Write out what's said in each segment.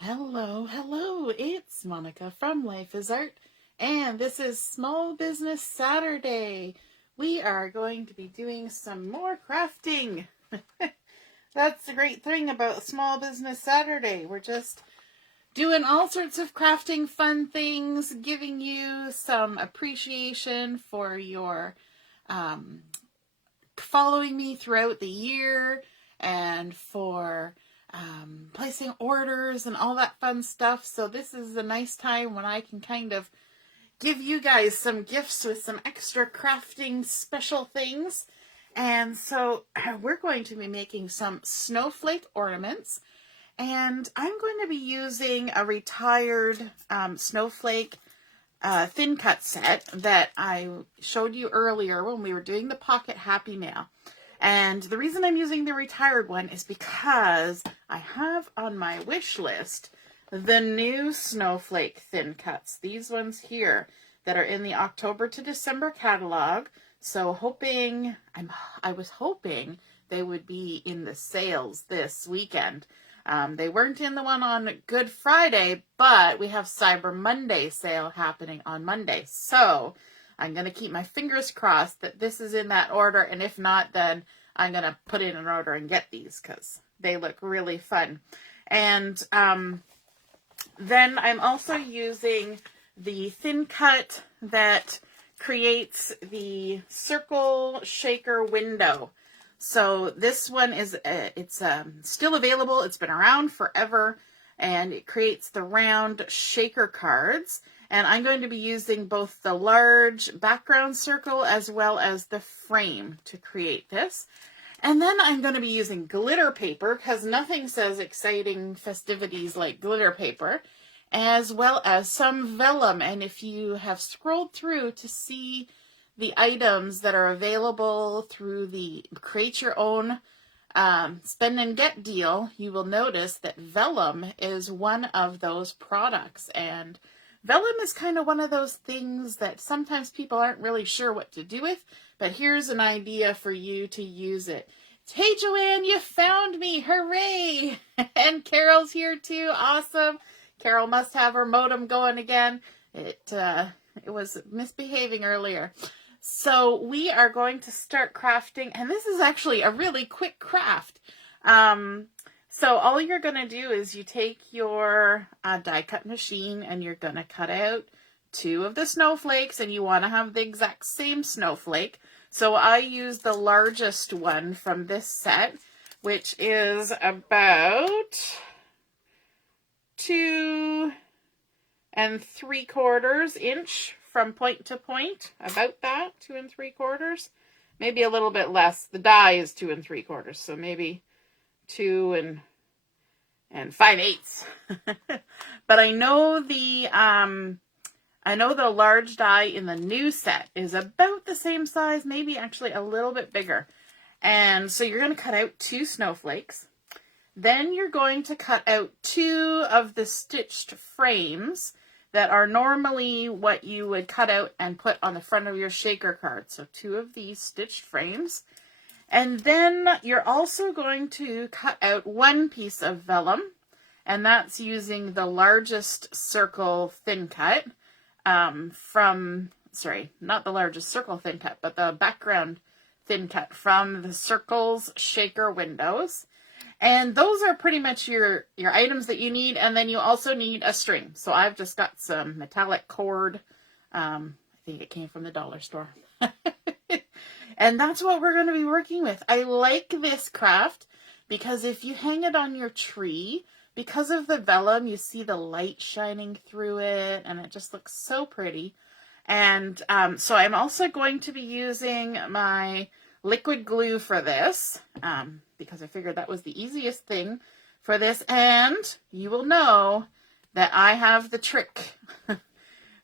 Hello, it's Monica from Life is Art, and this is Small Business Saturday. We are going to be doing some more crafting. That's the great thing about Small Business Saturday. We're just doing all sorts of crafting fun things, giving you some appreciation for your following me throughout the year and for placing orders and all that fun stuff. So this is a nice time when I can kind of give you guys some gifts with some extra crafting special things. And so we're going to be making some snowflake ornaments. And I'm going to be using a retired snowflake thin cut set that I showed you earlier when we were doing the Pocket Happy Mail. And the reason I'm using the retired one is because I have on my wish list the new snowflake thin cuts. These ones here that are in the October to December catalog. So I was hoping they would be in the sales this weekend. They weren't in the one on Good Friday, but we have Cyber Monday sale happening on Monday. So I'm going to keep my fingers crossed that this is in that order. And if not, then I'm going to put in an order and get these because they look really fun. And then I'm also using the thin cut that creates the circle shaker window. So this one is, it's still available. It's been around forever, and it creates the round shaker cards. And I'm going to be using both the large background circle as well as the frame to create this. And then I'm going to be using glitter paper because nothing says exciting festivities like glitter paper, as well as some vellum. And if you have scrolled through to see the items that are available through the Create Your Own Spend and Get deal, you will notice that vellum is one of those products. And vellum is kind of one of those things that sometimes people aren't really sure what to do with, but here's an idea for you to use it. Hey, Joanne, you found me. Hooray! And Carol's here too. Awesome. Carol must have her modem going again. It was misbehaving earlier. So we are going to start crafting, and this is actually a really quick craft. So all you're going to do is you take your die cut machine and you're going to cut out 2 of the snowflakes, and you want to have the exact same snowflake. So I use the largest one from this set, which is about 2 3/4 inch from point to point, about that, 2 3/4, maybe a little bit less. The die is 2 3/4, so maybe 2 5/8. But I know the large die in the new set is about the same size, maybe actually a little bit bigger. And so you're going to cut out 2 snowflakes. Then you're going to cut out 2 of the stitched frames that are normally what you would cut out and put on the front of your shaker card. So 2 of these stitched frames. And then you're also going to cut out 1 piece of vellum, and that's using the largest circle thin cut not the largest circle thin cut, but the background thin cut from the Circles Shaker windows. And those are pretty much your items that you need. And then you also need a string. So I've just got some metallic cord. I think it came from the dollar store. And that's what we're going to be working with. I like this craft because if you hang it on your tree, because of the vellum, you see the light shining through it, and it just looks so pretty. And so I'm also going to be using my liquid glue for this, because I figured that was the easiest thing for this. And you will know that I have the trick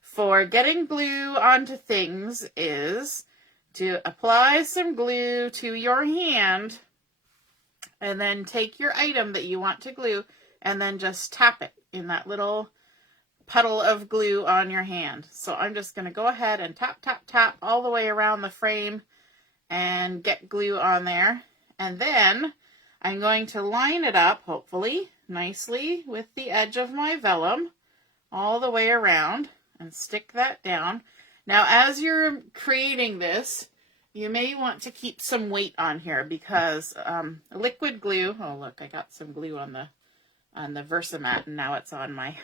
for getting glue onto things is to apply some glue to your hand and then take your item that you want to glue and then just tap it in that little puddle of glue on your hand. So I'm just going to go ahead and tap, tap, tap all the way around the frame and get glue on there. And then I'm going to line it up, hopefully, nicely with the edge of my vellum all the way around and stick that down. Now, as you're creating this, you may want to keep some weight on here because liquid glue, oh look, I got some glue on the Versamat and now it's on my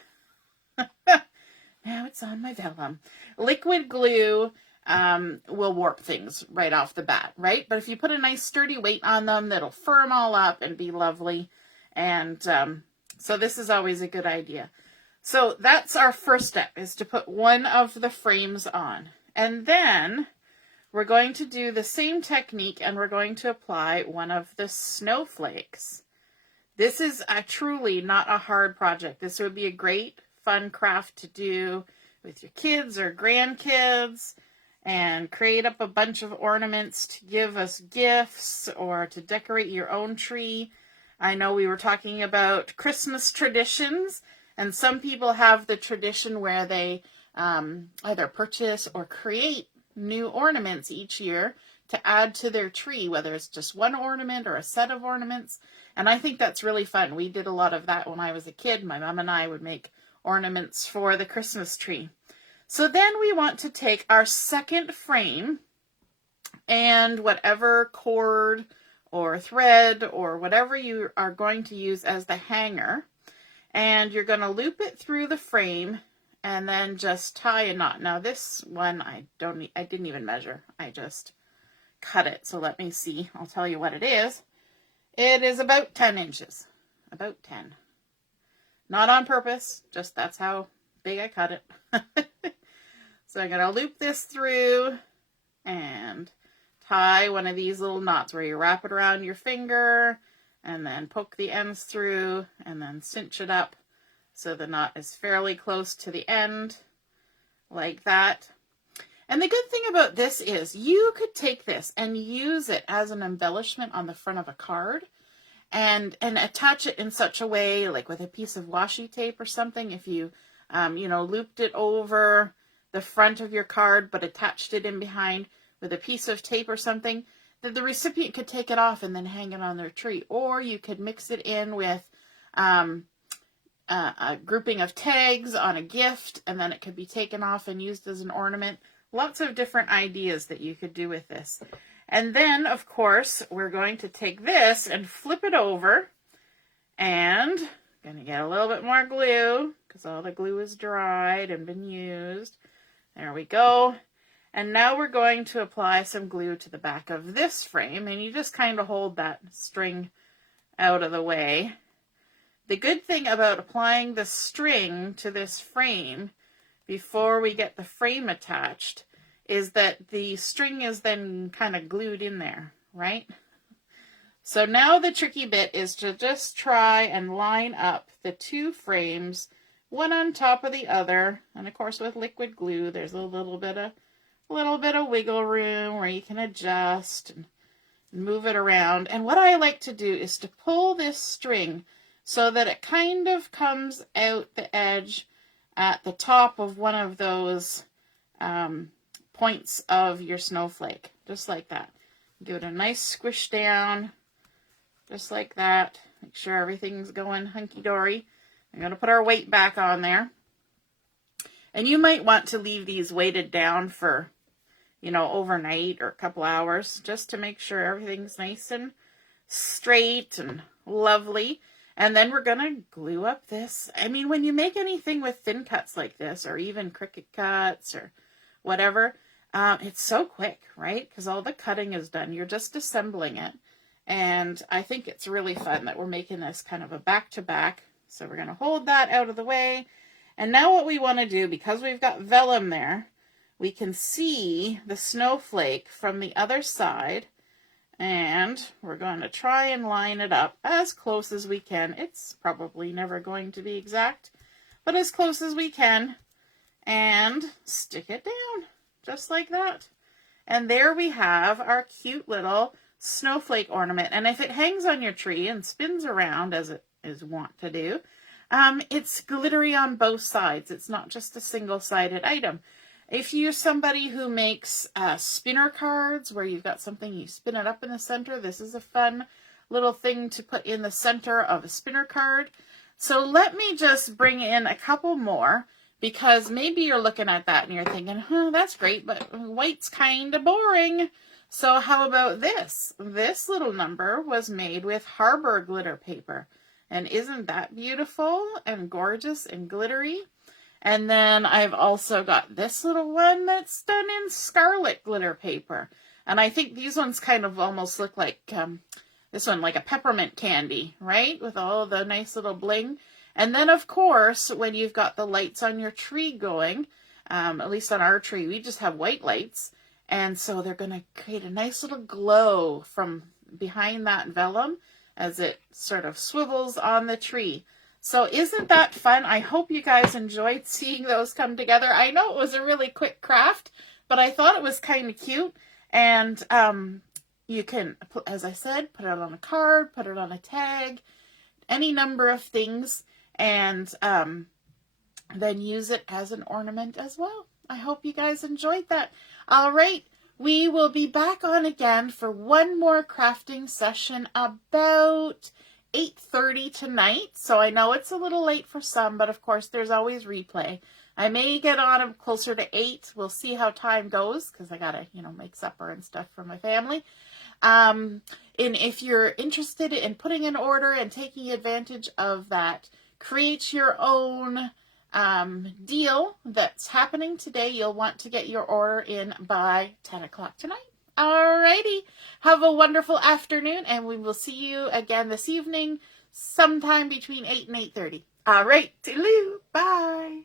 now it's on my vellum. Liquid glue will warp things right off the bat, right? But if you put a nice sturdy weight on them, that'll firm all up and be lovely. And so this is always a good idea. So that's our first step, is to put one of the frames on. And then we're going to do the same technique and we're going to apply one of the snowflakes. This is truly not a hard project. This would be a great fun craft to do with your kids or grandkids and create up a bunch of ornaments to give us gifts or to decorate your own tree. I know we were talking about Christmas traditions, and some people have the tradition where they either purchase or create new ornaments each year to add to their tree, whether it's just one ornament or a set of ornaments. And I think that's really fun. We did a lot of that when I was a kid. My mom and I would make ornaments for the Christmas tree. So then we want to take our second frame and whatever cord or thread or whatever you are going to use as the hanger, and you're going to loop it through the frame and then just tie a knot. Now this one I didn't even measure. I just cut it. So let me see. I'll tell you what it is. It is about 10 inches. About 10. Not on purpose, just that's how big I cut it. So I'm going to loop this through and tie one of these little knots where you wrap it around your finger and then poke the ends through and then cinch it up so the knot is fairly close to the end, like that. And the good thing about this is you could take this and use it as an embellishment on the front of a card and attach it in such a way, like with a piece of washi tape or something, if you, looped it over the front of your card but attached it in behind with a piece of tape or something, that the recipient could take it off and then hang it on their tree. Or you could mix it in with a grouping of tags on a gift, and then it could be taken off and used as an ornament. Lots of different ideas that you could do with this. And then, of course, we're going to take this and flip it over, and going to get a little bit more glue because all the glue is dried and been used. There we go. And now we're going to apply some glue to the back of this frame, and you just kind of hold that string out of the way. The good thing about applying the string to this frame before we get the frame attached is that the string is then kind of glued in there, right? So now the tricky bit is to just try and line up the two frames, one on top of the other. And of course with liquid glue, there's a little bit of wiggle room where you can adjust and move it around. And what I like to do is to pull this string so that it kind of comes out the edge at the top of one of those points of your snowflake, just like that. Give it a nice squish down, just like that. Make sure everything's going hunky-dory. I'm going to put our weight back on there. And you might want to leave these weighted down for, overnight or a couple hours, just to make sure everything's nice and straight and lovely. And then we're going to glue up this. I mean, when you make anything with thin cuts like this, or even Cricut cuts or whatever, it's so quick, right? Because all the cutting is done. You're just assembling it. And I think it's really fun that we're making this kind of a back-to-back. So we're going to hold that out of the way. And now what we want to do, because we've got vellum there, we can see the snowflake from the other side. And we're going to try and line it up as close as we can. It's probably never going to be exact, but as close as we can. And stick it down, just like that. And there we have our cute little snowflake ornament. And if it hangs on your tree and spins around, as it is wont to do, it's glittery on both sides. It's not just a single-sided item. If you're somebody who makes spinner cards where you've got something, you spin it up in the center, this is a fun little thing to put in the center of a spinner card. So let me just bring in a couple more, because maybe you're looking at that and you're thinking, huh, that's great, but white's kind of boring. So how about this? This little number was made with Harbour glitter paper. And isn't that beautiful and gorgeous and glittery? And then I've also got this little one that's done in Scarlet glitter paper. And I think these ones kind of almost look like, this one like a peppermint candy, right? With all the nice little bling. And then, of course, when you've got the lights on your tree going, at least on our tree, we just have white lights. And so they're going to create a nice little glow from behind that vellum as it sort of swivels on the tree. So isn't that fun? I hope you guys enjoyed seeing those come together. I know it was a really quick craft, but I thought it was kind of cute. And you can, as I said, put it on a card, put it on a tag, any number of things, and then use it as an ornament as well. I hope you guys enjoyed that. All right, we will be back on again for one more crafting session about 8:30 tonight. So I know it's a little late for some, but of course there's always replay. I may get on closer to 8. We'll see how time goes, because I gotta, make supper and stuff for my family. And if you're interested in putting an order and taking advantage of that create your own deal that's happening today, you'll want to get your order in by 10 o'clock tonight. Alrighty, have a wonderful afternoon, and we will see you again this evening sometime between 8 and 8:30. Alright, toodaloo, bye.